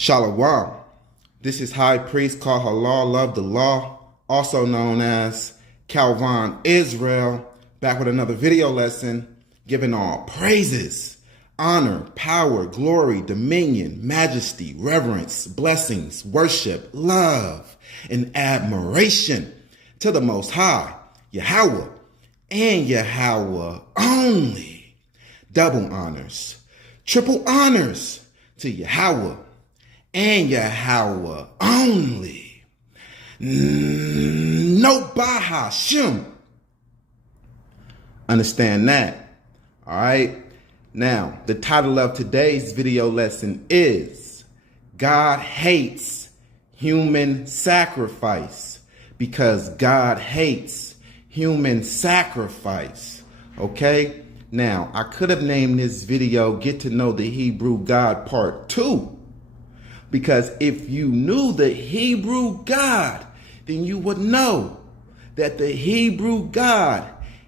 Shalom. This is High Priest Kahalal of the Law, also known as Calvin Israel, back with another video lesson, giving all praises, honor, power, glory, dominion, majesty, reverence, blessings, worship, love, and admiration to the Most High, Yahweh, and Yahweh only. Double honors, triple honors to Yahweh and Yahweh only. No Bahashim. Understand that. All right. Now, the title of today's video lesson is God Hates Human Sacrifice, because God hates human sacrifice. Okay. Now, I could have named this video Get to Know the Hebrew God Part 2. Because if you knew the Hebrew God, then you would know that the Hebrew God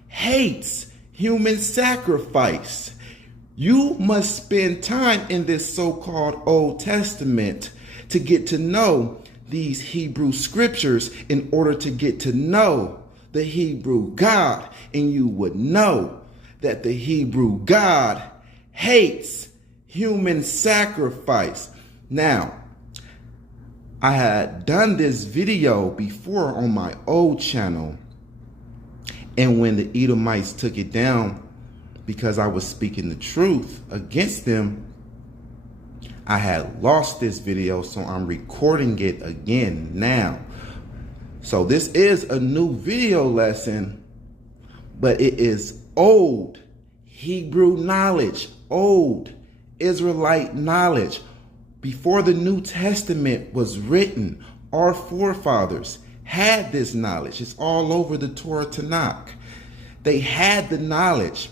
hates human sacrifice. You must spend time in this so-called Old Testament to get to know these Hebrew scriptures in order to get to know the Hebrew God. And you would know that the Hebrew God hates human sacrifice. Now, I had done this video before on my old channel, and when the Edomites took it down because I was speaking the truth against them, I had lost this video, so I'm recording it again now. So this is a new video lesson, but it is old Hebrew knowledge, old Israelite knowledge. Before the New Testament was written, our forefathers had this knowledge. It's all over the Torah Tanakh. They had the knowledge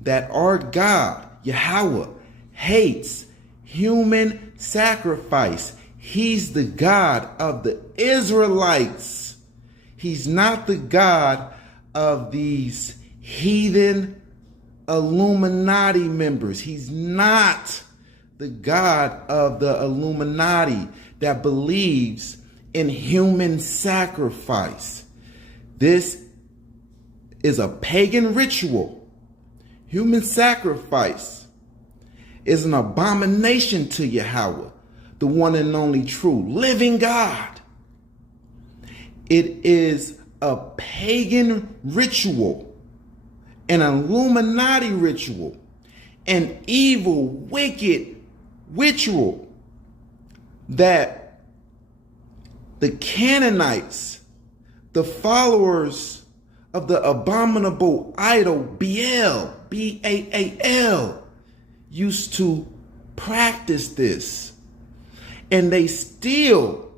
that our God, Yahweh, hates human sacrifice. He's the God of the Israelites. He's not the God of these heathen Illuminati members. He's not the God of the Illuminati that believes in human sacrifice. This is a pagan ritual. Human sacrifice is an abomination to Yahweh, the one and only true living God. It is a pagan ritual, an Illuminati ritual, an evil, wicked ritual that the Canaanites, the followers of the abominable idol Baal, B-A-A-L, used to practice this. And they still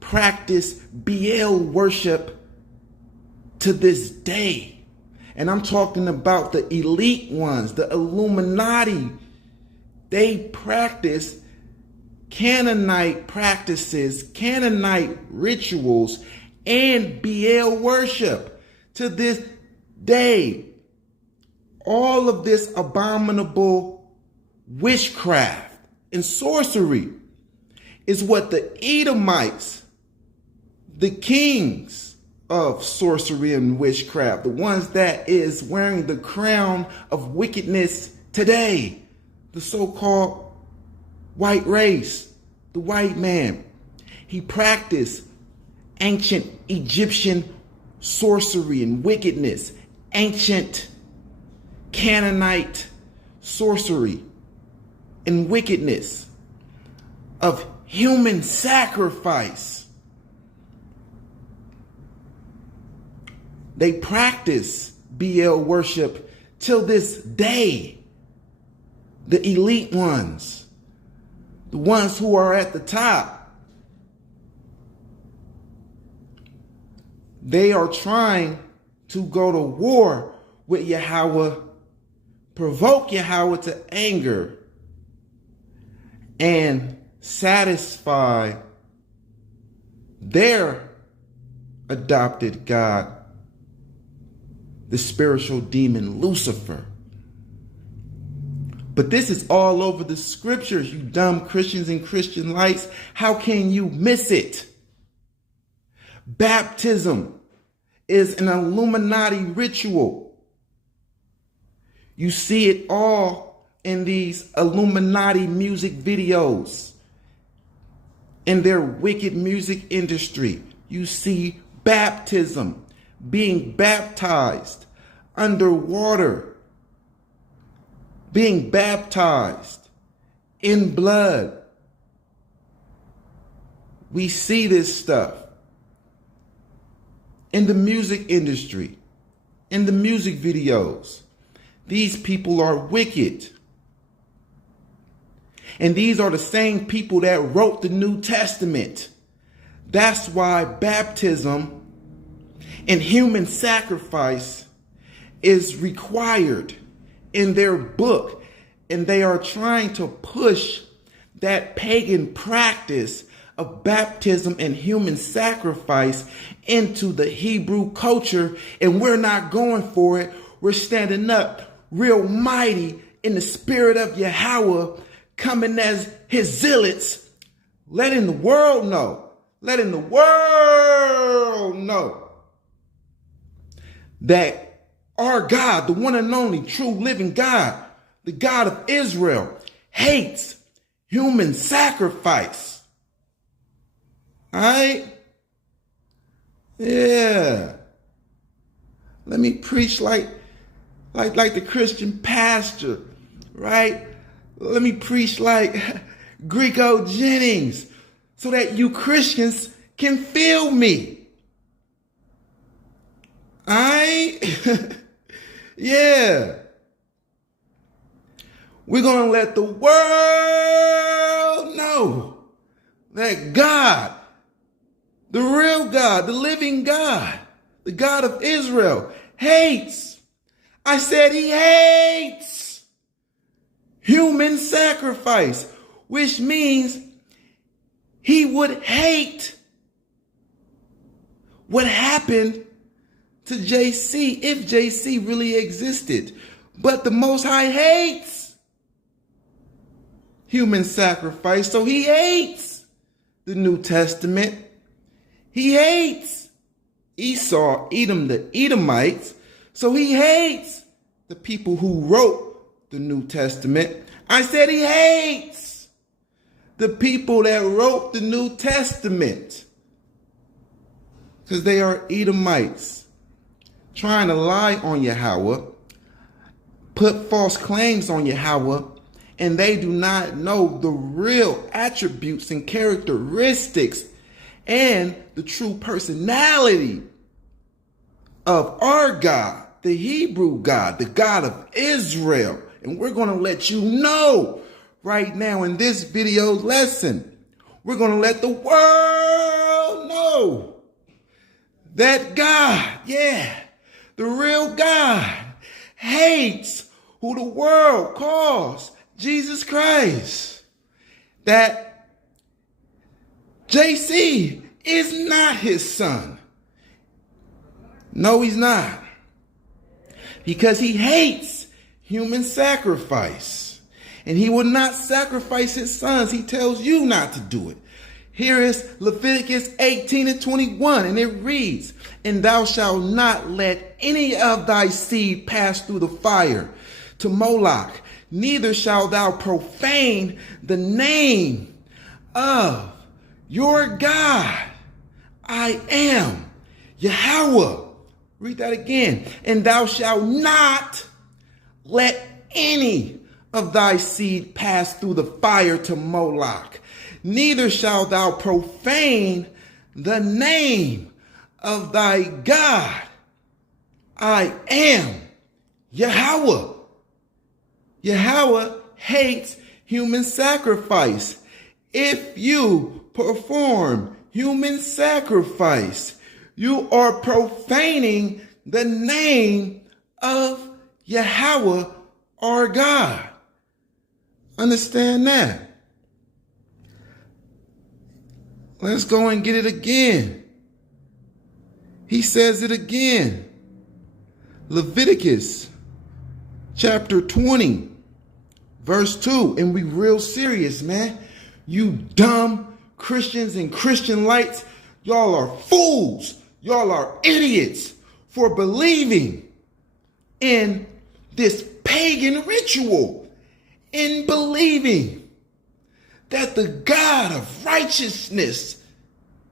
practice Baal worship to this day. And I'm talking about the elite ones, the Illuminati. They practice Canaanite practices, Canaanite rituals, and Baal worship to this day. All of this abominable witchcraft and sorcery is what the Edomites, the kings of sorcery and witchcraft, the ones that is wearing the crown of wickedness today, the so-called white race, the white man. He practiced ancient Egyptian sorcery and wickedness, ancient Canaanite sorcery and wickedness of human sacrifice. They practice Baal worship till this day. The elite ones, the ones who are at the top, they are trying to go to war with Yahweh, provoke Yahweh to anger, and satisfy their adopted God, the spiritual demon Lucifer. But this is all over the scriptures, you dumb Christians and Christian lights. How can you miss it? Baptism is an Illuminati ritual. You see it all in these Illuminati music videos. In their wicked music industry, you see baptism, being baptized underwater, being baptized in blood. We see this stuff in the music industry, in the music videos. These people are wicked. And these are the same people that wrote the New Testament. That's why baptism and human sacrifice is required in their book. And they are trying to push that pagan practice of baptism and human sacrifice into the Hebrew culture. And we're not going for it. We're standing up real mighty in the spirit of Yahweh, coming as his zealots, letting the world know that our God, the one and only true living God, the God of Israel, hates human sacrifice. All right? Yeah. Let me preach like the Christian pastor, right? Let me preach like Greco Jennings so that you Christians can feel me. All right? Yeah. We're going to let the world know that God, the real God, the living God, the God of Israel, hates. I said he hates human sacrifice, which means he would hate what happened to JC if JC really existed. But the Most High hates human sacrifice, so he hates the New Testament. He hates Esau, Edom, the Edomites, so he hates the people who wrote the New Testament. I said he hates the people that wrote the New Testament because they are Edomites trying to lie on Yahweh, put false claims on Yahweh, and they do not know the real attributes and characteristics and the true personality of our God, the Hebrew God, the God of Israel. And we're going to let you know right now in this video lesson. We're going to let the world know that God, the real God, hates who the world calls Jesus Christ. That JC is not his son. No, he's not. Because he hates human sacrifice. And he will not sacrifice his sons. He tells you not to do it. Here is Leviticus 18:21, and it reads, "And thou shalt not let any of thy seed pass through the fire to Moloch, neither shalt thou profane the name of your God. I am Yahweh." Read that again. "And thou shalt not let any of thy seed pass through the fire to Moloch, neither shalt thou profane the name of thy God. I am Yahweh." Yahweh hates human sacrifice. If you perform human sacrifice, you are profaning the name of Yahweh, our God. Understand that. Let's go and get it again. He says it again. Leviticus chapter 20, verse 2, and we real serious, man. You dumb Christians and Christian lights, y'all are fools. Y'all are idiots for believing in this pagan ritual, in believing that the God of righteousness,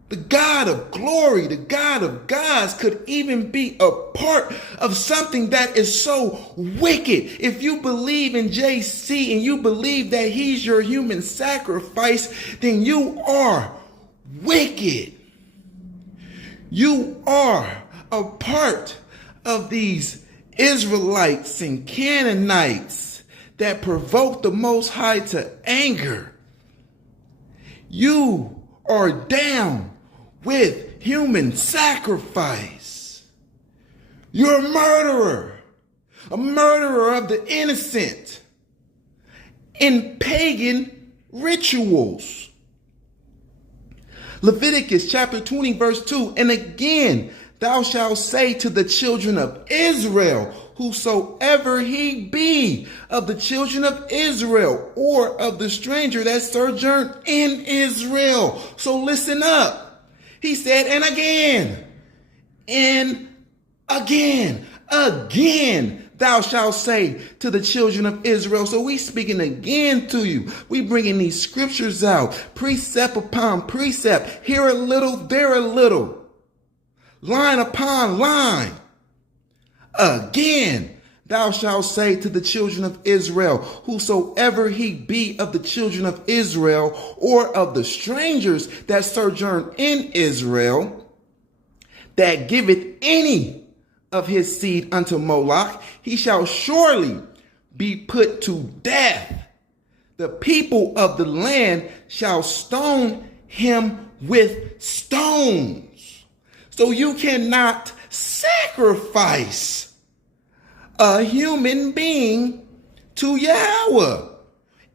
the God of glory, the God of gods could even be a part of something that is so wicked. If you believe in JC and you believe that he's your human sacrifice, then you are wicked. You are a part of these Israelites and Canaanites that provoke the Most High to anger. You are down with human sacrifice. You're a murderer of the innocent in pagan rituals. Leviticus chapter 20 verse 2, and again, thou shalt say to the children of Israel, whosoever he be of the children of Israel or of the stranger that sojourn in Israel. So listen up. He said, and again, thou shalt say to the children of Israel. So we speaking again to you. We bringing these scriptures out, precept upon precept, here a little, there a little, line upon line. Again, thou shalt say to the children of Israel, whosoever he be of the children of Israel or of the strangers that sojourn in Israel, that giveth any of his seed unto Moloch, he shall surely be put to death. The people of the land shall stone him with stones. So you cannot sacrifice a human being to Yahweh.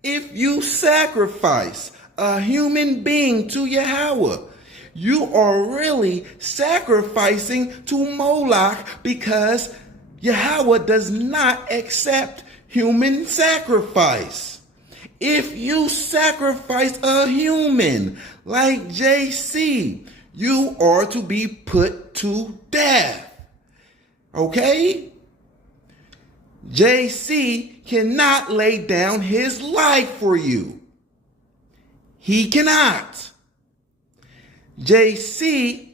If you sacrifice a human being to Yahweh, you are really sacrificing to Moloch, because Yahweh does not accept human sacrifice. If you sacrifice a human like JC, you are to be put to death. Okay? JC cannot lay down his life for you. He cannot. JC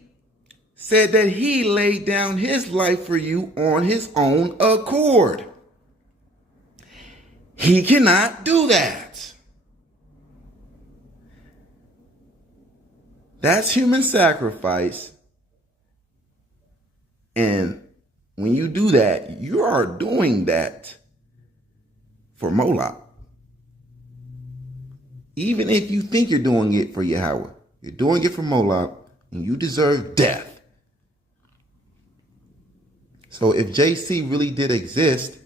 said that he laid down his life for you on his own accord. He cannot do that. That's human sacrifice. And when you do that, you are doing that for Moloch. Even if you think you're doing it for Yahweh, you're doing it for Moloch, and you deserve death. So if JC really did exist,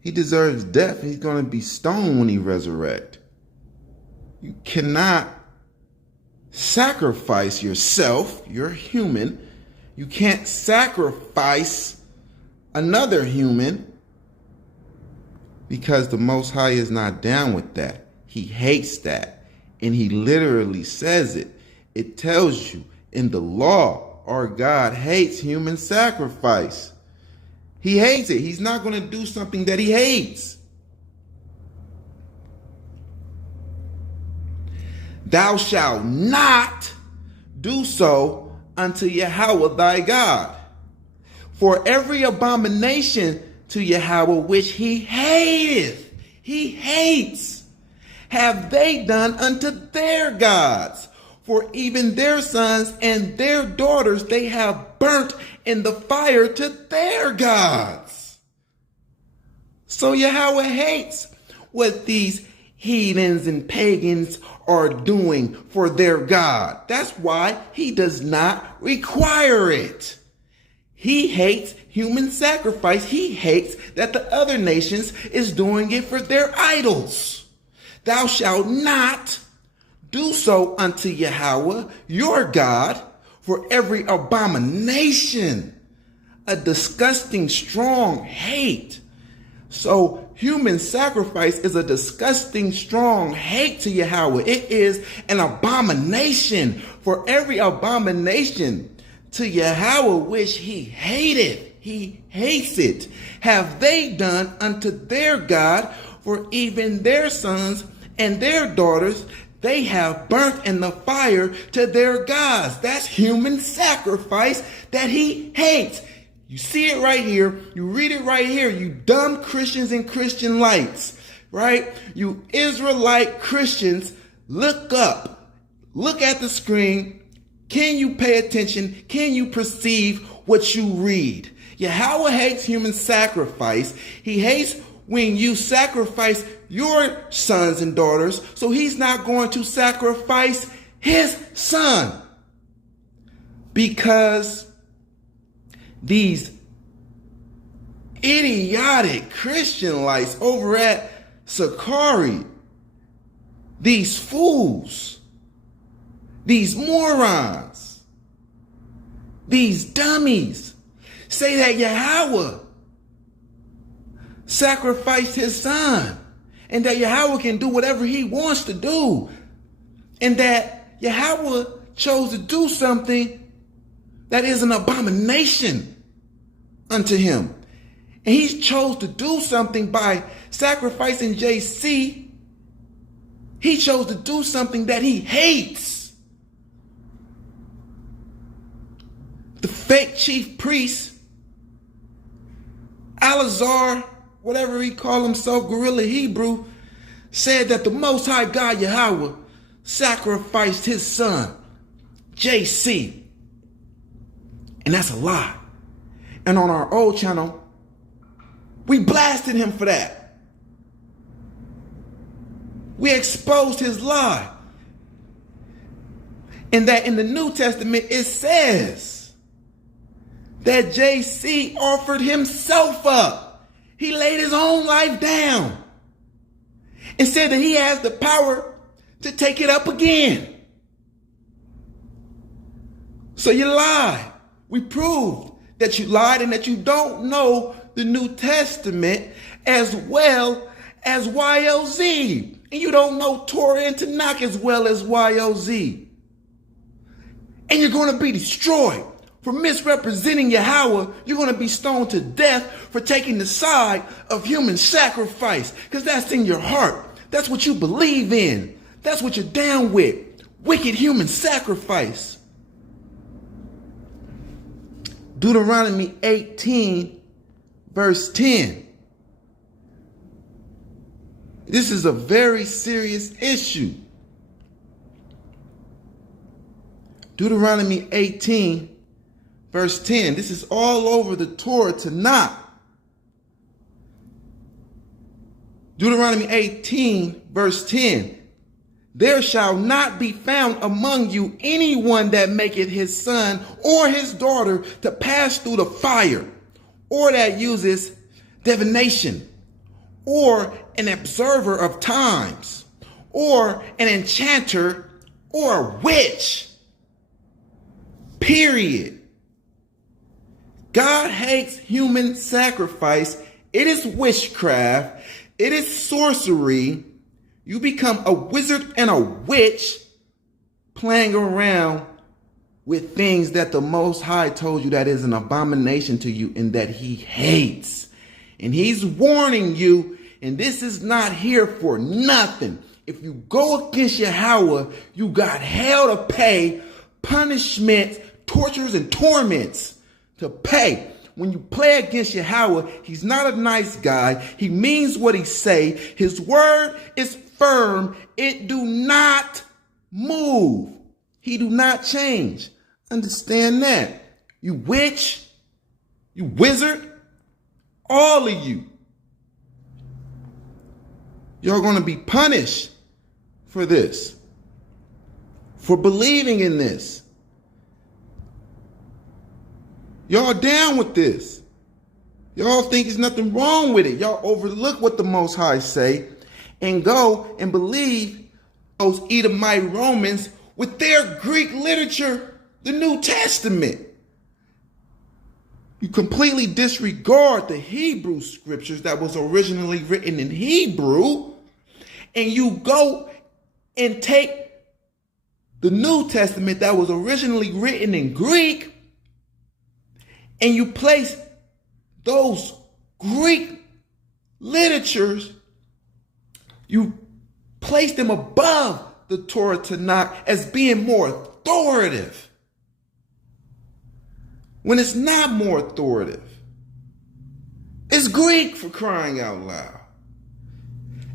he deserves death. He's going to be stoned when he resurrects. You cannot sacrifice yourself. You're human. You can't sacrifice another human, because the Most High is not down with that. He hates that. And he literally says it. It tells you in the law, our God hates human sacrifice. He hates it. He's not going to do something that he hates. Thou shalt not do so unto Yahweh thy God. For every abomination to Yahweh which he hateth, he hates, have they done unto their gods. For even their sons and their daughters they have burnt in the fire to their gods. So Yahweh hates what these heathens and pagans are doing for their God. That's why he does not require it. He hates human sacrifice. He hates that the other nations is doing it for their idols. Thou shalt not do so unto Yahweh your God, for every abomination, a disgusting strong hate. So human sacrifice is a disgusting, strong hate to Yahweh. It is an abomination. For every abomination to Yahweh which he hated, he hates it, have they done unto their God, for even their sons and their daughters they have burnt in the fire to their gods. That's human sacrifice that he hates. You see it right here. You read it right here. You dumb Christians and Christian lights, right? You Israelite Christians, look up. Look at the screen. Can you pay attention? Can you perceive what you read? Yahweh hates human sacrifice. He hates when you sacrifice your sons and daughters, so he's not going to sacrifice his son. Because these idiotic Christian lights over at Sakari, these fools, these morons, these dummies, say that Yahweh sacrificed his son and that Yahweh can do whatever he wants to do, and that Yahweh chose to do something that is an abomination unto him. And he chose to do something by sacrificing JC. He chose to do something that he hates. The fake chief priest, Alazar, whatever he called himself, Gorilla Hebrew, said that the Most High God Yahweh sacrificed his son, JC. And that's a lie. And on our old channel, we blasted him for that. We exposed his lie. And that in the New Testament, it says that JC offered himself up. He laid his own life down and said that he has the power to take it up again. So you lied. We proved that you lied and that you don't know the New Testament as well as YOZ. And you don't know Torah and Tanakh as well as YOZ. And you're going to be destroyed for misrepresenting Yahweh. You're going to be stoned to death for taking the side of human sacrifice, because that's in your heart. That's what you believe in. That's what you're down with. Wicked human sacrifice. Deuteronomy 18, verse 10. This is a very serious issue. Deuteronomy 18, verse 10. This is all over the Torah Tanakh. Deuteronomy 18, verse 10. There shall not be found among you anyone that maketh his son or his daughter to pass through the fire, or that uses divination, or an observer of times, or an enchanter, or a witch. Period. God hates human sacrifice. It is witchcraft. It is sorcery. You become a wizard and a witch playing around with things that the Most High told you that is an abomination to you and that he hates. And he's warning you, and this is not here for nothing. If you go against Yahweh, you got hell to pay, punishment, tortures, and torments to pay. When you play against Yahweh, he's not a nice guy. He means what he say. His word is firm. It do not move. He do not change. Understand that. You witch, you wizard, all of you. You're going to be punished for this, for believing in this. Y'all down with this. Y'all think there's nothing wrong with it. Y'all overlook what the Most High say and go and believe those Edomite Romans with their Greek literature, the New Testament. You completely disregard the Hebrew scriptures that was originally written in Hebrew, and you go and take the New Testament that was originally written in Greek, and you place those Greek literatures, you place them above the Torah Tanakh as being more authoritative, when it's not more authoritative. It's Greek, for crying out loud.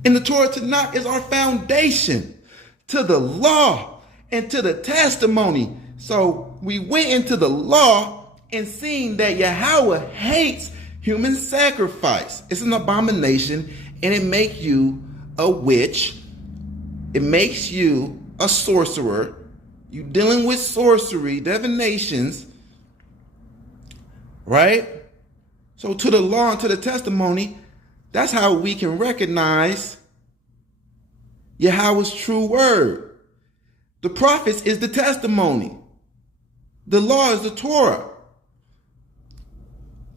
And the Torah Tanakh is our foundation to the law and to the testimony. So we went into the law and seen that Yahweh hates human sacrifice. It's an abomination, and it makes you a witch. It makes you a sorcerer. You dealing with sorcery, divinations, right? So to the law and to the testimony, that's how we can recognize Yahweh's true word. The prophets is the testimony. The law is the Torah.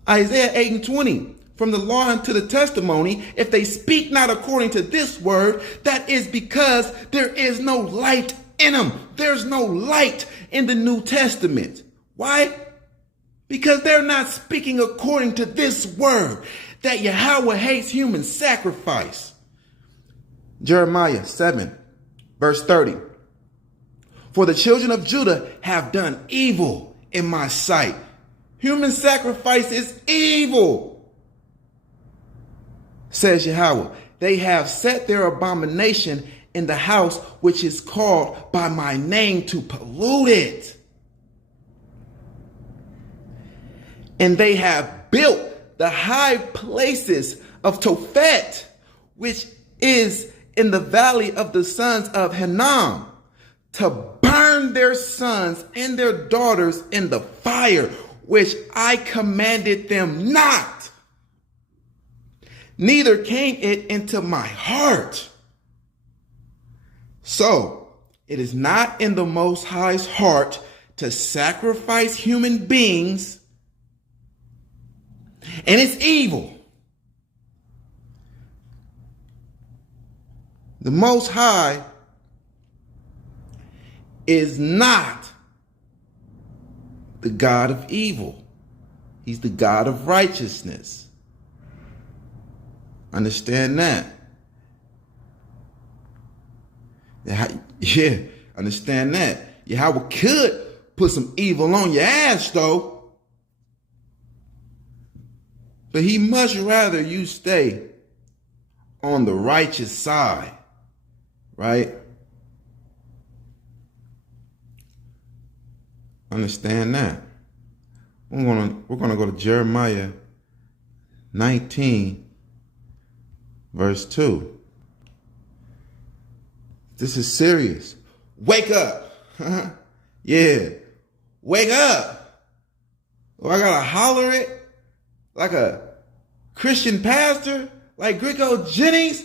Isaiah 8:20, from the law unto the testimony, if they speak not according to this word, that is because there is no light in them. There's no light in the New Testament. Why? Because they're not speaking according to this word, that Yahweh hates human sacrifice. Jeremiah 7, verse 30. For the children of Judah have done evil in my sight. Human sacrifice is evil, says Yahweh. They have set their abomination in the house which is called by my name to pollute it. And they have built the high places of Tophet, which is in the valley of the sons of Hinnom, to burn their sons and their daughters in the fire, which I commanded them not. Neither came it into my heart. So it is not in the Most High's heart to sacrifice human beings, and it's evil. The Most High is not the God of evil. He's the God of righteousness. Understand that? Yeah, understand that. Yahweh could put some evil on your ass, though. But he much rather you stay on the righteous side, right? Understand that. We're gonna go to Jeremiah 19, verse 2. This is serious. Wake up. Yeah. Wake up. Well, I gotta holler it like a Christian pastor, like Greco Jennings.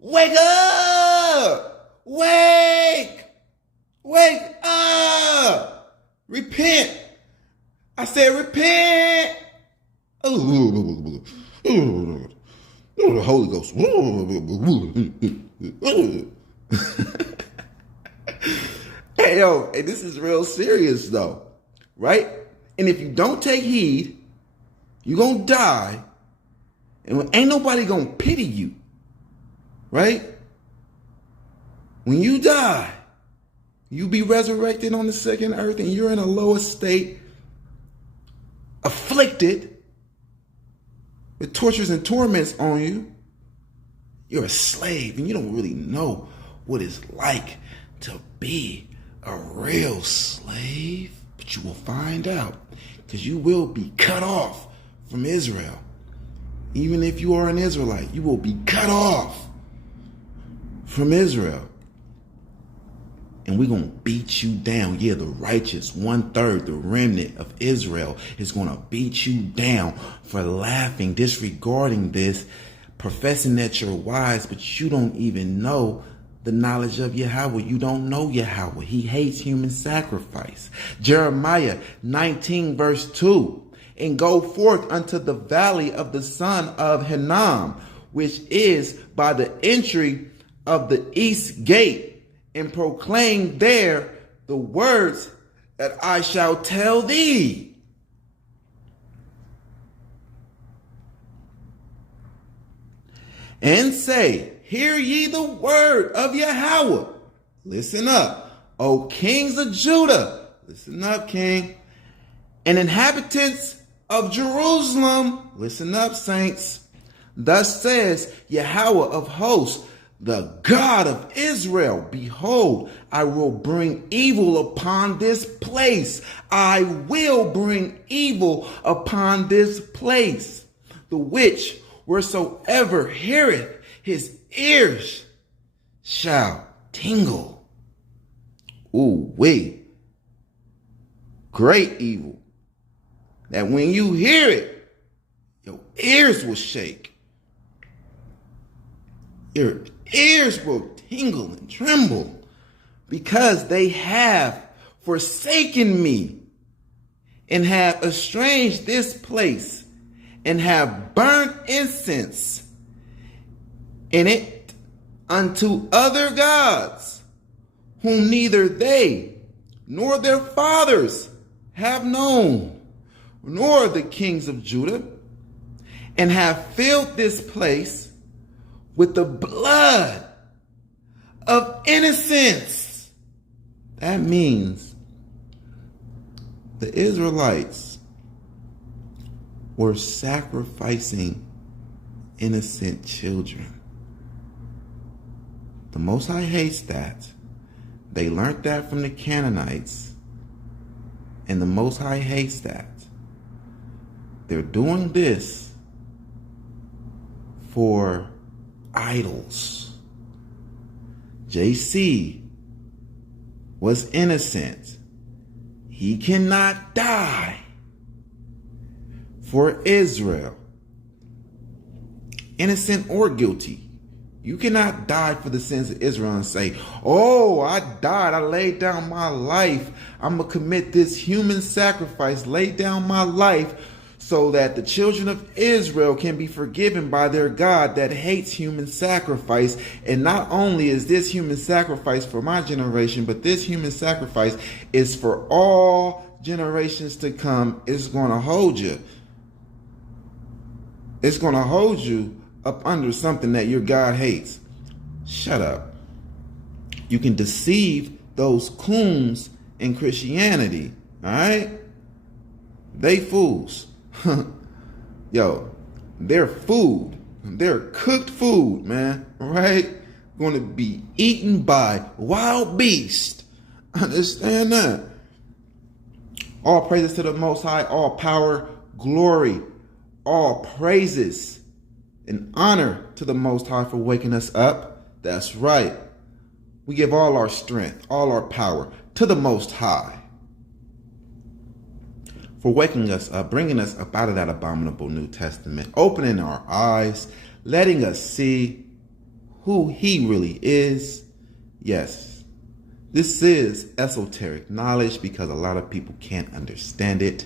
Wake up. Wake. Wake up. Repent. I said repent. Oh, the Holy Ghost. Hey, yo, hey, this is real serious though, right? And if you don't take heed, you're going to die, and ain't nobody going to pity you, right? When you die, you be resurrected on the second earth, and you're in a lower state, afflicted with tortures and torments on you. You're a slave, and you don't really know what it's like to be a real slave. But you will find out, because you will be cut off from Israel. Even if you are an Israelite, you will be cut off from Israel. And we're going to beat you down. Yeah, the righteous, 1/3, the remnant of Israel is going to beat you down for laughing, disregarding this, professing that you're wise, but you don't even know the knowledge of Yahweh. You don't know Yahweh. He hates human sacrifice. Jeremiah 19, verse 2. and go forth unto the valley of the son of Hinnom, which is by the entry of the east gate, and proclaim there the words that I shall tell thee. And say, hear ye the word of Yahweh. Listen up, O kings of Judah. Listen up, king. And inhabitants of Jerusalem. Listen up, saints. Thus says Yahweh of hosts, the God of Israel, behold, I will bring evil upon this place. I will bring evil upon this place. The which wheresoever heareth, his ears shall tingle. Ooh, wait. Great evil. That when you hear it, your ears will shake. Your ears will tingle and tremble, because they have forsaken me and have estranged this place and have burnt incense in it unto other gods, whom neither they nor their fathers have known, nor the kings of Judah, and have filled this place with the blood of innocents. That means the Israelites were sacrificing innocent children. The Most High hates that. They learned that from the Canaanites, and the Most High hates that. They're doing this for idols. JC was innocent. He cannot die for Israel. Innocent or guilty. You cannot die for the sins of Israel and say, oh, I died. I laid down my life. I'm going to commit this human sacrifice, lay down my life so that the children of Israel can be forgiven by their God that hates human sacrifice. And not only is this human sacrifice for my generation, but this human sacrifice is for all generations to come. It's going to hold you. It's going to hold you up under something that your God hates. Shut up. You can deceive those coons in Christianity, all right? They fools. Yo, they're food. They're cooked food, man, all right? Going to be eaten by wild beasts. Understand that? All praises to the Most High, all power, glory, all praises and honor to the Most High for waking us up. That's right. We give all our strength, all our power to the Most High for waking us up, bringing us up out of that abominable New Testament, opening our eyes, letting us see who He really is. Yes, this is esoteric knowledge because a lot of people can't understand it.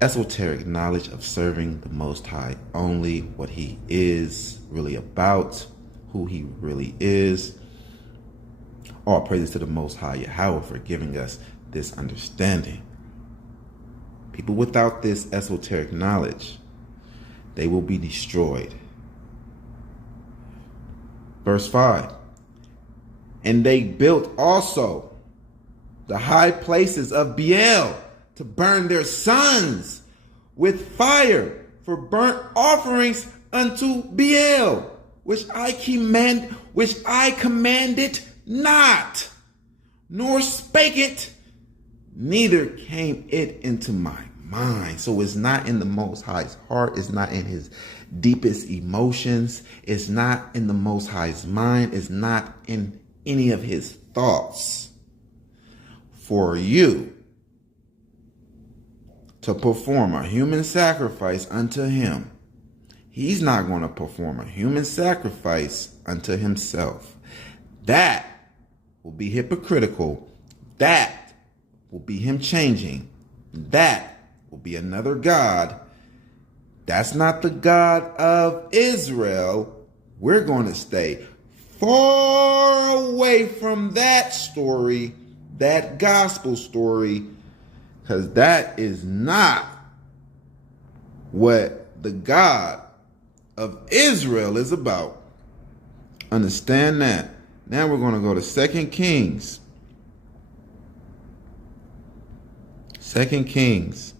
Esoteric knowledge of serving the Most High only, what He is really about, who He really is. All praises to the Most High Yahweh for giving us this understanding. People without this esoteric knowledge, they will be destroyed. Verse 5. And they built also the high places of Beel to burn their sons with fire for burnt offerings unto Beel, which I commanded not, nor spake it, neither came it into my mind. So it's not in the Most High's heart. It's not in His deepest emotions. It's not in the Most High's mind. It's not in any of His thoughts for you to perform a human sacrifice unto Him. He's not going to perform a human sacrifice unto Himself. That will be hypocritical. That will be Him changing. That will be another God. That's not the God of Israel. We're going to stay far away from that story, that gospel story, because that is not what the God of Israel is about. Understand that. Now we're going to go to 2 Kings. 2 Kings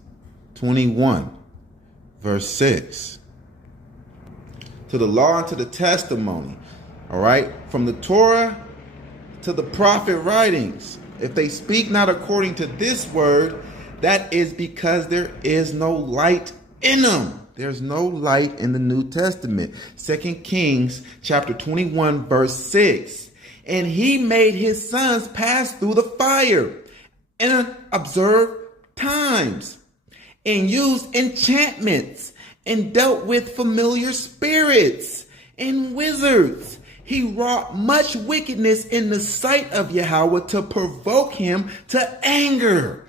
21, verse 6. To the law and to the testimony. All right. From the Torah to the prophet writings. If they speak not according to this word, that is because there is no light in them. There's no light in the New Testament. 2 Kings chapter 21, verse 6. And he made his sons pass through the fire and observed times and used enchantments and dealt with familiar spirits and wizards. He wrought much wickedness in the sight of Yahweh to provoke him to anger.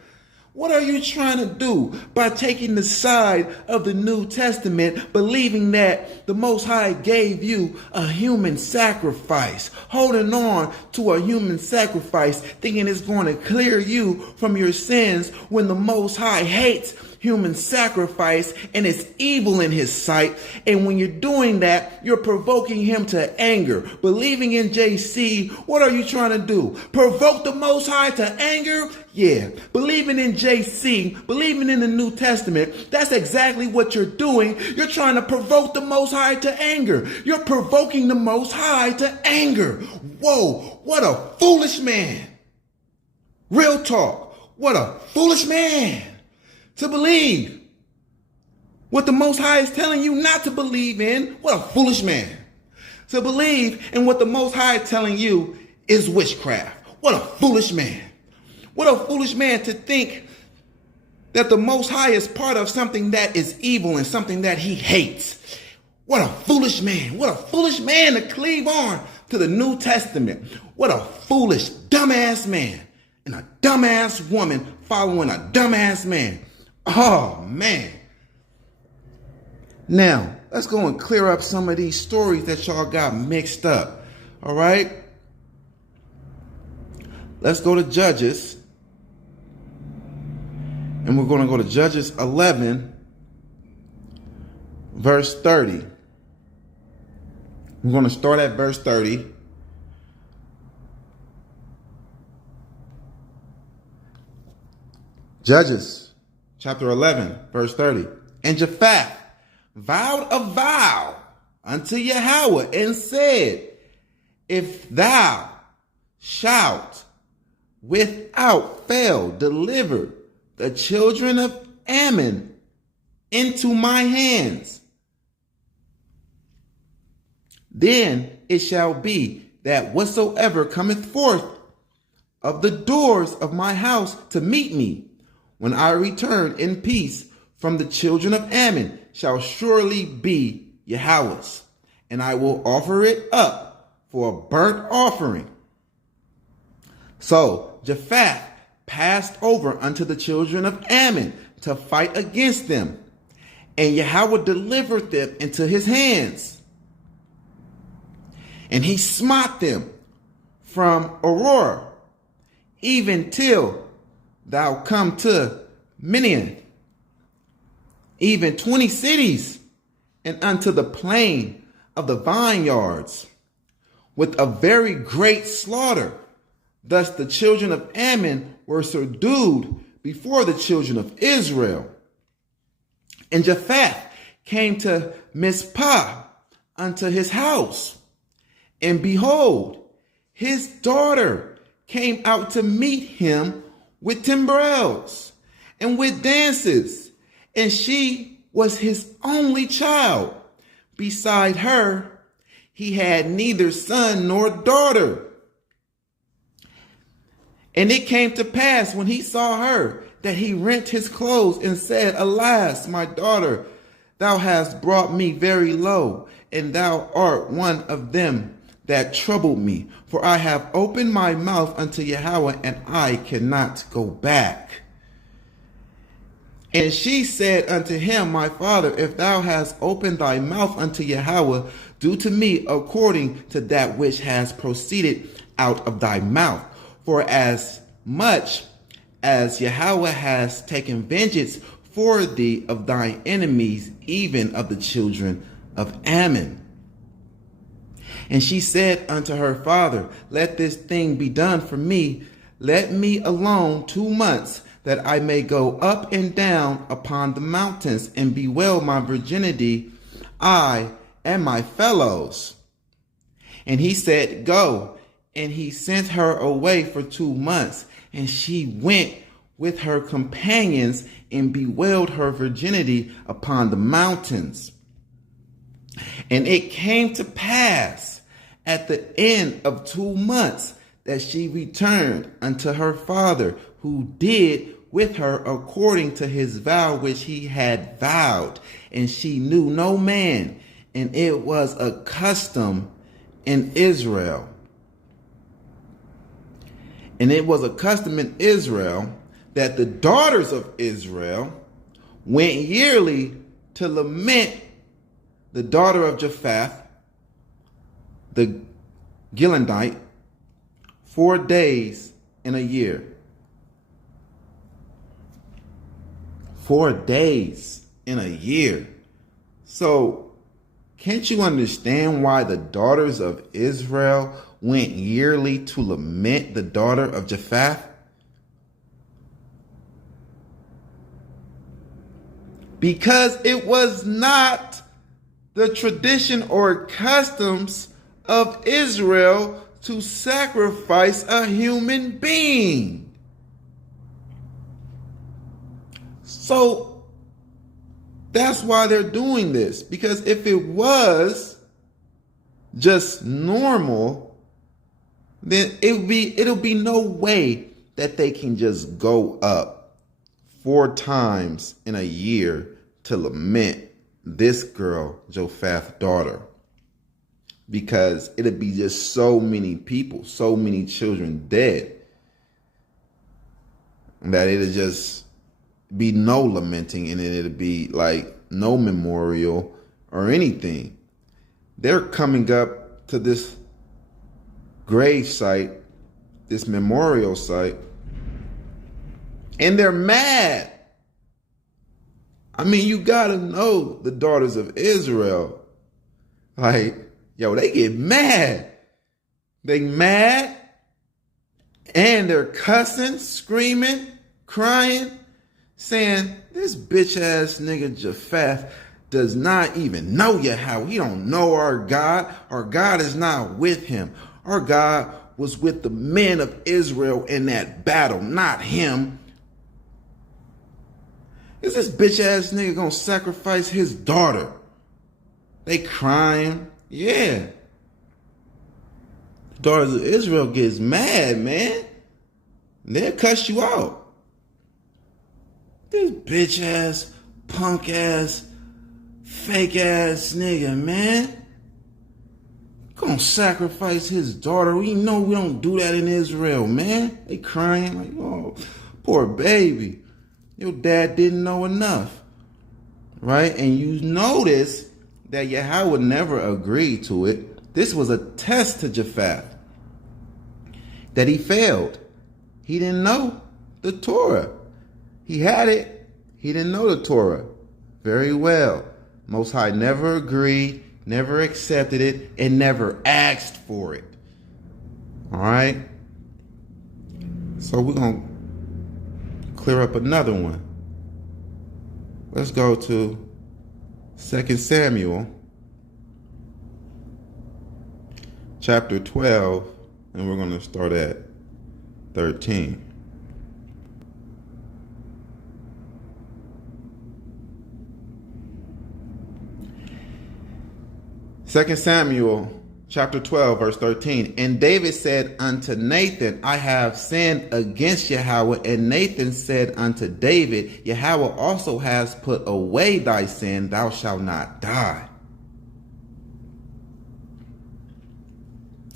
What are you trying to do by taking the side of the New Testament, believing that the Most High gave you a human sacrifice, holding on to a human sacrifice, thinking it's going to clear you from your sins when the Most High hates human sacrifice and it's evil in his sight? And when you're doing that, you're provoking him to anger. Believing in JC, what are you trying to do? Provoke the Most High to anger? Yeah. Believing in JC, believing in the New Testament, that's exactly what you're doing. You're trying to provoke the Most High to anger. You're provoking the Most High to anger. Whoa, what a foolish man. Real talk. What a foolish man. To believe what the Most High is telling you not to believe in. What a foolish man. To believe in what the Most High is telling you is witchcraft. What a foolish man. What a foolish man to think that the Most High is part of something that is evil and something that he hates. What a foolish man. What a foolish man to cleave on to the New Testament. What a foolish, dumbass man and a dumbass woman following a dumbass man. Oh, man. Now, let's go and clear up some of these stories that y'all got mixed up. All right? Let's go to Judges. And we're going to go to Judges 11, verse 30. We're going to start at verse 30. Judges chapter 11, verse 30. And Jephthah vowed a vow unto Yahweh and said, if thou shalt without fail deliver the children of Ammon into my hands, then it shall be that whatsoever cometh forth of the doors of my house to meet me, when I return in peace from the children of Ammon, shall surely be Yahweh's, and I will offer it up for a burnt offering. So Jephthah passed over unto the children of Ammon to fight against them, and Yahweh delivered them into his hands. And he smote them from Aurora, even till thou come to Minian, even 20 cities, and unto the plain of the vineyards, with a very great slaughter. Thus the children of Ammon were subdued before the children of Israel. And Jephthah came to Mizpah unto his house, and behold, his daughter came out to meet him with timbrels and with dances, and she was his only child. Beside her, he had neither son nor daughter. And it came to pass when he saw her that he rent his clothes and said, alas, my daughter, thou hast brought me very low, and thou art one of them that troubled me. For I have opened my mouth unto Yahweh, and I cannot go back. And she said unto him, my father, if thou hast opened thy mouth unto Yahweh, do to me according to that which has proceeded out of thy mouth. For as much as Yahweh has taken vengeance for thee of thine enemies, even of the children of Ammon. And she said unto her father, let this thing be done for me. Let me alone 2 months, that I may go up and down upon the mountains and bewail my virginity, I and my fellows. And he said, go. And he sent her away for 2 months. And she went with her companions and bewailed her virginity upon the mountains. And it came to pass at the end of 2 months that she returned unto her father, who did with her according to his vow which he had vowed. And she knew no man, and it was a custom in Israel. And it was a custom in Israel that the daughters of Israel went yearly to lament the daughter of Japheth, the Gileadite, 4 days in a year. 4 days in a year. So, can't you understand why the daughters of Israel went yearly to lament the daughter of Japheth? Because it was not the tradition or customs of Israel to sacrifice a human being. So that's why they're doing this. Because if it was just normal, then it'll be no way that they can just go up 4 times in a year to lament this girl, Japheth's daughter. Because it'll be just so many people, so many children dead, that it'll just be no lamenting, and it'll be like no memorial or anything. They're coming up to this grave site, this memorial site, and they're mad. I mean, you gotta know the daughters of Israel. Like, yo, they get mad. They mad, and they're cussing, screaming, crying, saying, this bitch ass nigga Japheth does not even know Yahweh. He don't know our God. Our God is not with him. Our God was with the men of Israel in that battle, not him. Is this bitch ass nigga gonna sacrifice his daughter? They crying. Yeah. The daughters of Israel gets mad, man. They'll cuss you out. This bitch ass, punk ass, fake ass nigga, man. Gonna sacrifice his daughter. We know we don't do that in Israel, man. They crying like, oh, poor baby. Your dad didn't know enough, right? And you notice that Yahweh never agreed to it. This was a test to Japheth, that he failed. He didn't know the Torah. He had it. He didn't know the Torah very well. Most High never agreed, never accepted it, and never asked for it. All right? So we're going to clear up another one. Let's go to 2 Samuel chapter 12, and we're going to start at 13. Second Samuel chapter 12, verse 13. And David said unto Nathan, I have sinned against Yahweh. And Nathan said unto David, Yahweh also has put away thy sin, thou shalt not die.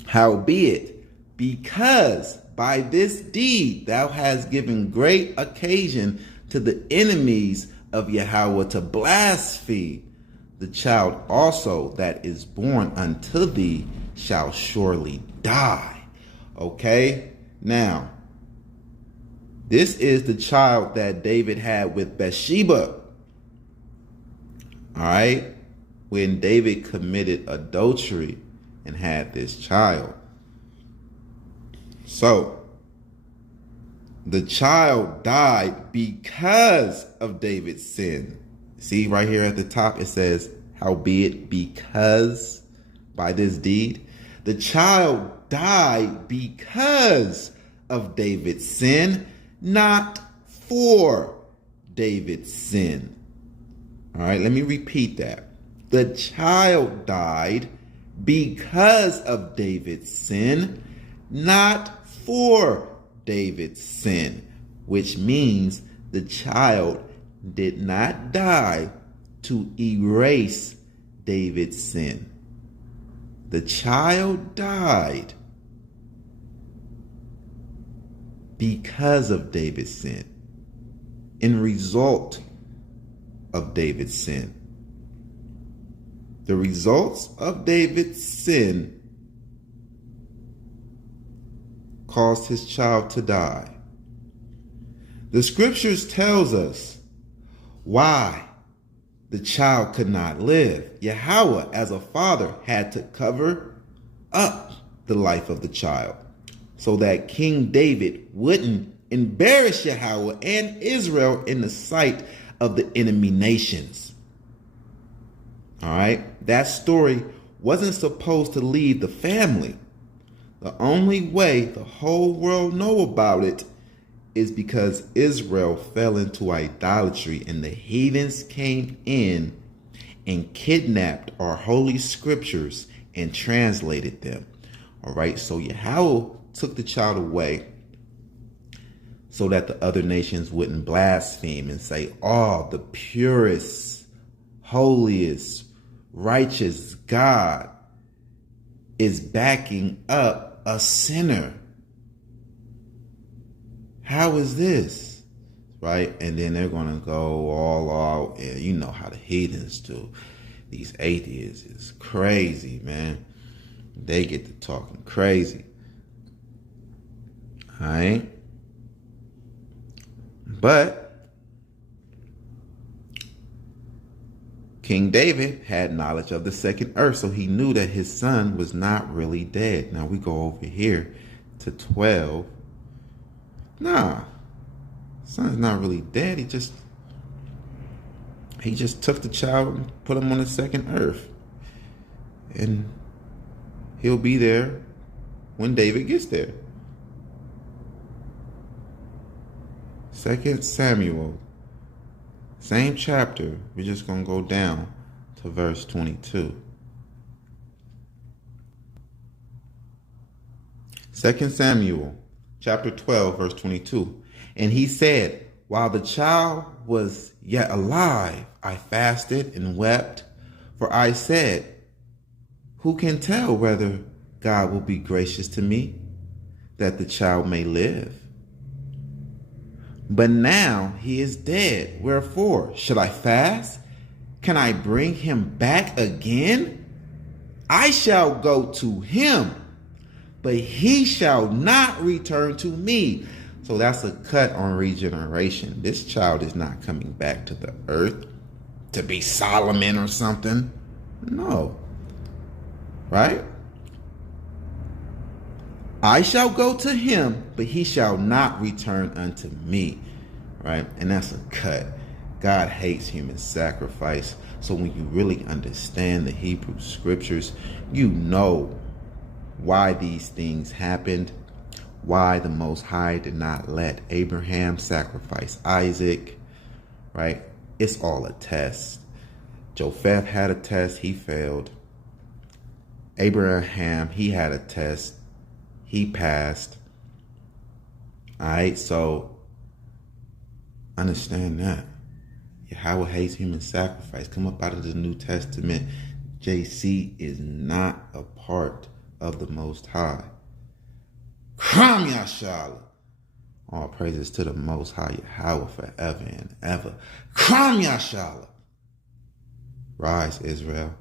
Howbeit, because by this deed thou hast given great occasion to the enemies of Yahweh to blaspheme. The child also that is born unto thee shall surely die. Okay? Now, this is the child that David had with Bathsheba. All right? When David committed adultery and had this child. So, the child died because of David's sin. See right here at the top, it says, howbeit because by this deed. The child died because of David's sin, not for David's sin. All right, let me repeat that. The child died because of David's sin, not for David's sin, which means the child did not die to erase David's sin. The child died because of David's sin, in result of David's sin. The results of David's sin caused his child to die. The scriptures tells us why the child could not live. Yahweh, as a father, had to cover up the life of the child so that King David wouldn't embarrass Yahweh and Israel in the sight of the enemy nations. All right, that story wasn't supposed to leave the family. The only way the whole world know about it is because Israel fell into idolatry and the heathens came in and kidnapped our holy scriptures and translated them. All right, so Yahweh took the child away so that the other nations wouldn't blaspheme and say, oh, the purest, holiest, righteous God is backing up a sinner. How is this? Right? And then they're going to go all out. And you know how the heathens do. These atheists is crazy, man. They get to talking crazy. All right? But King David had knowledge of the second earth, so he knew that his son was not really dead. Now we go over here to 12. Nah, son's not really dead. He just took the child and put him on the second earth. And he'll be there when David gets there. 2 Samuel, same chapter. We're just going to go down to verse 22. 2 Samuel, chapter 12, verse 22. And he said, while the child was yet alive, I fasted and wept, for I said, who can tell whether God will be gracious to me, that the child may live? But now he is dead. Wherefore should I fast? Can I bring him back again? I shall go to him, but he shall not return to me. So that's a cut on regeneration. This child is not coming back to the earth to be Solomon or something. No. Right? I shall go to him, but he shall not return unto me. Right? And that's a cut. God hates human sacrifice. So when you really understand the Hebrew scriptures, you know why these things happened, why the Most High did not let Abraham sacrifice Isaac, right? It's all a test. Japheth had a test, he failed. Abraham, he had a test, he passed. All right, so understand that. Yahweh hates human sacrifice. Come up out of the New Testament. JC is not a part of the Most High. Kram Yashala. All praises to the Most High Yahweh forever and ever. Kram Yashala. Rise, Israel.